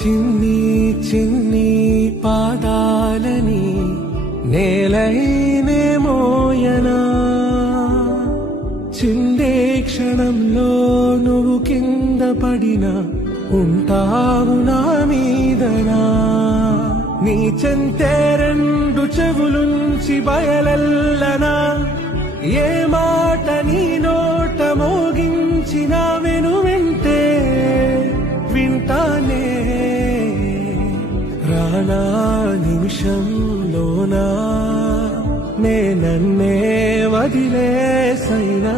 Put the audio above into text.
చిన్ని చిన్ని పాదాలని నేలైనే మోయనా చిందే క్షణంలో నువ్వు కింద పడినా ఉంటావు నా మీదనా నీ చెంతే రెండు చెవులుంచి బయలెల్లనా ఏ మాట నీ నోట మోగించిన వెను వింటే వింటానే రానా నిమిషంలోనా నే నన్నే వదిలేసైనా